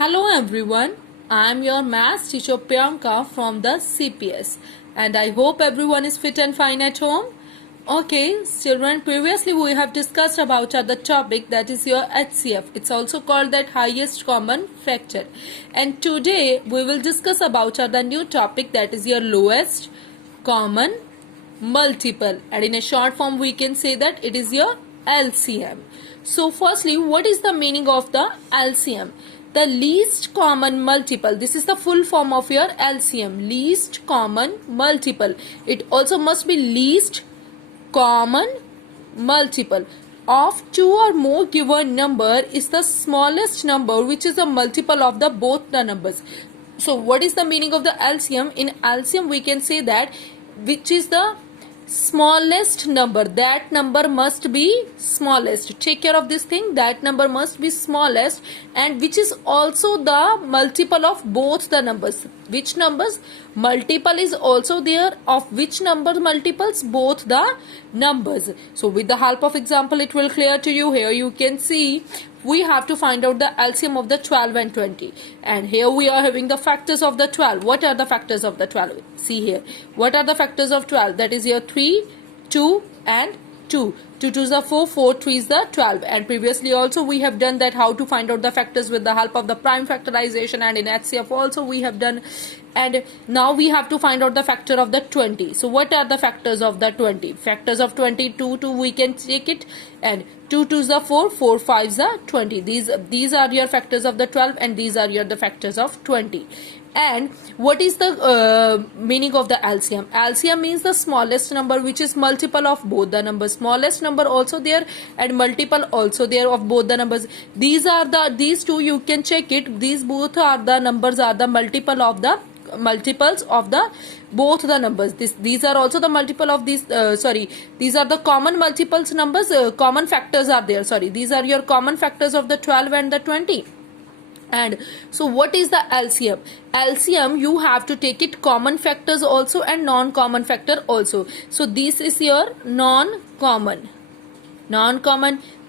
Hello everyone, I am your maths teacher Priyanka from the CPS and I hope everyone is fit and fine at home. Okay, children, previously we have discussed about the topic that is your HCF. It's also called that highest common factor. And today we will discuss about the new topic that is your lowest common multiple. And in a short form we can say that it is your LCM. So firstly, what is the meaning of the LCM? The least common multiple. This is the full form of your LCM. Least common multiple. It also must be least common multiple of two or more given number is the smallest number which is a multiple of the both the numbers. So what is the meaning of the LCM? In LCM we can say that which is the smallest number, that number must be smallest. Take care of this thing, that number must be smallest, and which is also the multiple of both the numbers. Which numbers? Multiple is also there of which number multiples? Both the numbers. So with the help of example it will clear to you. Here you can see we have to find out the LCM of the 12 and 20, and here we are having the factors of the 12. What are the factors of the 12? See here, what are the factors of 12? That is here 3, 2 and 2. 2 2 is the 4, 4 3 is the 12, and previously also we have done that how to find out the factors with the help of the prime factorization, and in HCF also we have done. And now we have to find out the factor of the 20. So what are the factors of the 20? Factors of 20, 2 2 we can take it, and 2 2 is the 4, 4 5 is the 20. These are your factors of the 12, and these are your the factors of 20. And what is the meaning of the LCM? LCM means the smallest number which is multiple of both the numbers. Smallest number also there and multiple also there of both the numbers. These two you can check it. These both are the numbers are the multiples of the both the numbers. These are also the multiple of these these are the common multiples numbers. Common factors are there. These are your common factors of the 12 and the 20. And so what is the LCM? LCM, you have to take it common factors also and non-common factor also. So this is your non-common.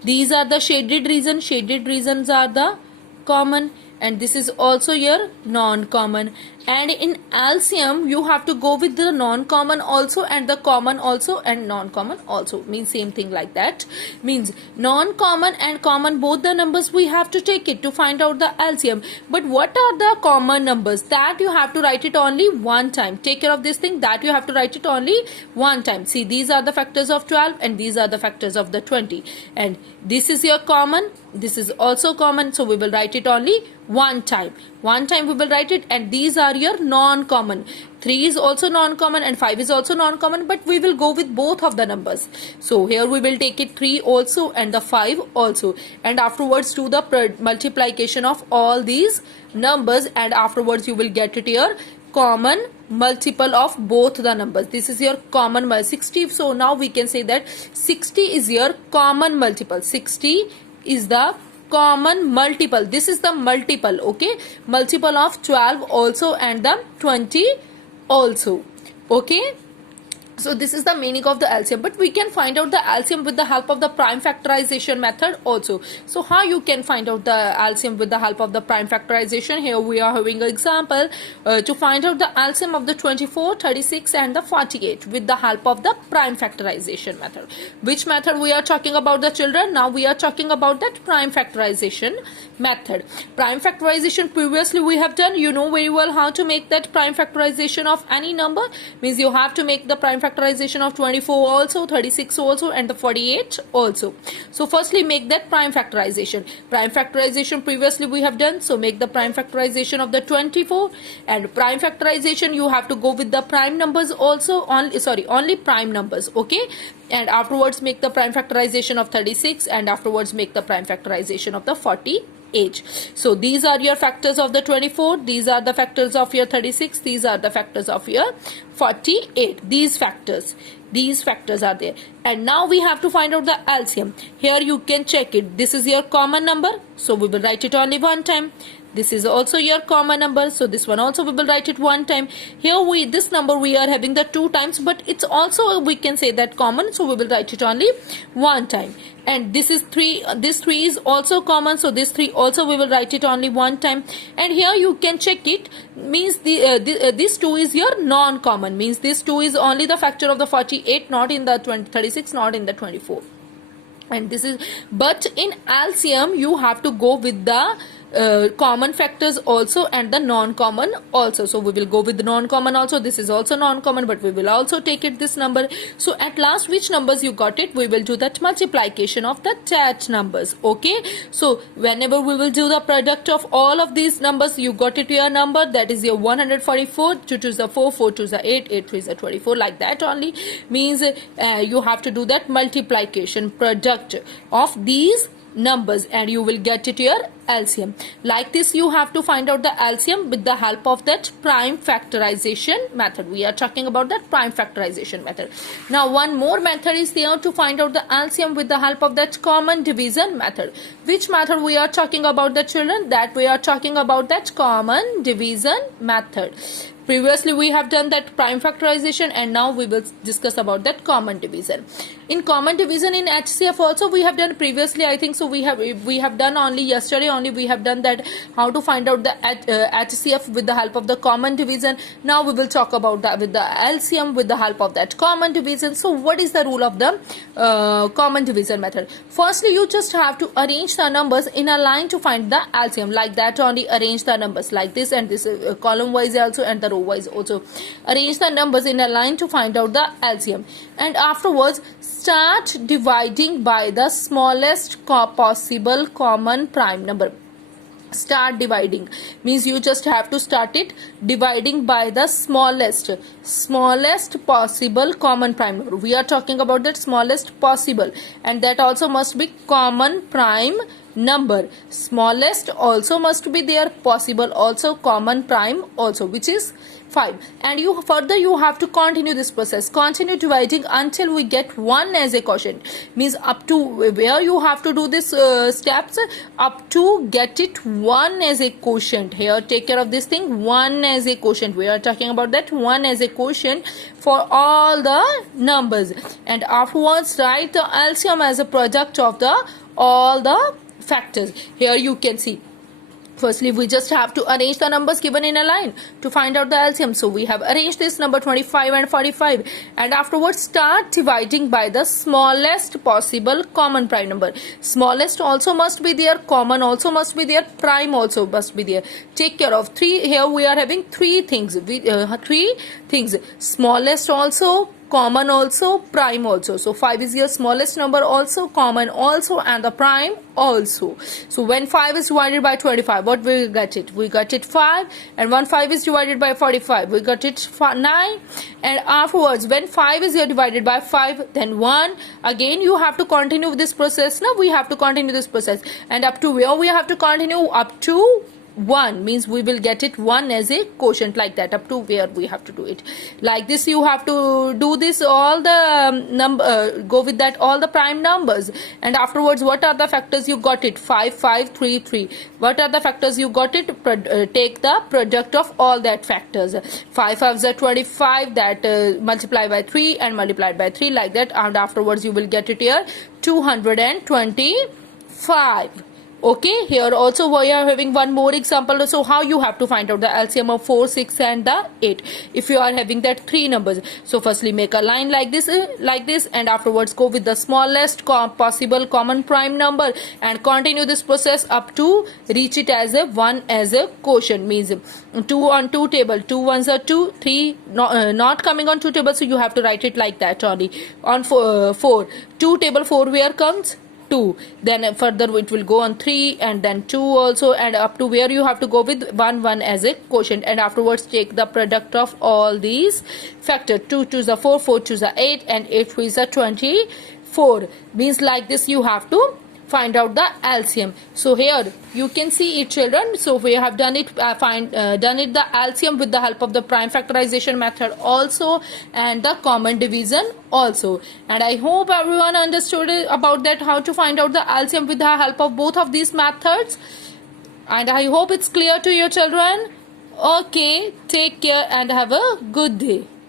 These are the shaded regions are the common, and this is also your non-common. And in LCM you have to go with the non-common also and the common also and non-common also. Means same thing like that. Means non-common and common both the numbers we have to take it to find out the LCM. But what are the common numbers? That you have to write it only one time. Take care of this thing, that you have to write it only one time. See, these are the factors of 12 and these are the factors of the 20. And this is your common. This is also common. So we will write it only one time. One time we will write it, and these are your non-common. 3 is also non-common and 5 is also non-common, but we will go with both of the numbers. So here we will take it 3 also and the 5 also, and afterwards do the multiplication of all these numbers, and afterwards you will get it here common multiple of both the numbers. This is your common 60. So now we can say that 60 is your common multiple. 60 is the common multiple. This is the multiple, okay, multiple of 12 also and the 20 also, okay. So this is the meaning of the LCM, but we can find out the LCM with the help of the prime factorization method also. So how you can find out the LCM with the help of the prime factorization? Here we are having an example to find out the LCM of the 24, 36 and the 48 with the help of the prime factorization method. Which method we are talking about, the children? Now we are talking about that prime factorization method. Prime factorization previously we have done. You know very well how to make that prime factorization of any number. Means you have to make the prime factorization of 24 also, 36 also and the 48 also. So firstly make that prime factorization. Prime factorization previously we have done. So make the prime factorization of the 24, and prime factorization you have to go with the prime numbers also, only prime numbers, okay. And afterwards make the prime factorization of 36, and afterwards make the prime factorization of the 48. So these are your factors of the 24, these are the factors of your 36, these are the factors of your 48. These factors are there. And now we have to find out the LCM. Here you can check it. This is your common number, so we will write it only one time. This is also your common number, so this one also we will write it one time. Here this number we are having the 2 times, but it's also, we can say that common, so we will write it only one time. And this is 3, this 3 is also common, so this 3 also we will write it only one time. And here you can check it, means this 2 is your non-common, means this 2 is only the factor of the 48, not in the 36, not in the 24. And this is, but in LCM you have to go with the common factors also and the non-common also. So we will go with the non-common also. This is also non-common, but we will also take it this number. So at last, which numbers you got it, we will do that multiplication of the that numbers. Okay, so whenever we will do the product of all of these numbers, you got it your number, that is your 144. 2 2 is the 4, 4 2 is the 8, 8 3 is the 24, like that only. Means you have to do that multiplication product of these numbers and you will get it your LCM. Like this you have to find out the LCM with the help of that prime factorization method. We are talking about that prime factorization method. Now one more method is there to find out the LCM with the help of that common division method. Which method we are talking about, the children? That we are talking about that common division method. Previously we have done that prime factorization and now we will discuss about that common division. In common division in HCF also we have done previously, I think so we have done only yesterday only we have done that how to find out the HCF with the help of the common division. Now we will talk about that with the LCM with the help of that common division. So what is the rule of the common division method? Firstly you just have to arrange the numbers in a line to find the LCM, like that only. Arrange the numbers like this, and this column wise also and the row wise also. Arrange the numbers in a line to find out the LCM, and afterwards start dividing by the smallest possible common prime number. Start dividing means you just have to start it dividing by the smallest possible common prime number. We are talking about that smallest possible, and that also must be common prime number. Smallest also must be there, possible also, common prime also, which is 5. And you further you have to continue this process, continue dividing until we get 1 as a quotient. Means up to where you have to do this steps, up to get it 1 as a quotient. Here take care of this thing, 1 as a quotient. We are talking about that 1 as a quotient for all the numbers, and afterwards write the LCM as a product of the all the factors. Here you can see, firstly we just have to arrange the numbers given in a line to find out the LCM. So we have arranged this number 25 and 45, and afterwards start dividing by the smallest possible common prime number. Smallest also must be there, common also must be there, prime also must be there. Take care of 3. Here we are having 3 things, 3 things, smallest also, common also, prime also. So 5 is your smallest number also, common also, and the prime also. So when 5 is divided by 25, what we get it? We got it 5. And when 5 is divided by 45, we got it 9. And afterwards when 5 is divided by 5, then 1. Again you have to continue with this process. Now we have to continue this process, and up to where we have to continue? Up to 1, means we will get it 1 as a quotient, like that, up to where we have to do it. Like this you have to do this all the number, go with that all the prime numbers, and afterwards what are the factors you got it? 5 5 3 3. What are the factors you got it? Take the product of all that factors. 5 5 is 25, that multiply by 3 and multiplied by 3, like that, and afterwards you will get it here 225. Okay, here also we are having one more example. So how you have to find out the LCM of 4, 6 and the 8 if you are having that 3 numbers. So firstly make a line like this, and afterwards go with the smallest possible common prime number and continue this process up to reach it as a 1 as a quotient. Means 2 on 2 table, 2 ones are 2, 3 not coming on 2 table, so you have to write it like that only. On 4, 2 table, 4 where comes? 2. Then further it will go on 3 and then 2 also, and up to where you have to go with 1 1 as a quotient, and afterwards take the product of all these factors. 2 2 is 4, 4 2 is 8, and 8 3 is 24. Means like this you have to find out the LCM. So here you can see it, children. So we have done it, done it the LCM with the help of the prime factorization method also, and the common division also. And I hope everyone understood about that, how to find out the LCM with the help of both of these methods. And I hope it's clear to your children. Okay, take care and have a good day.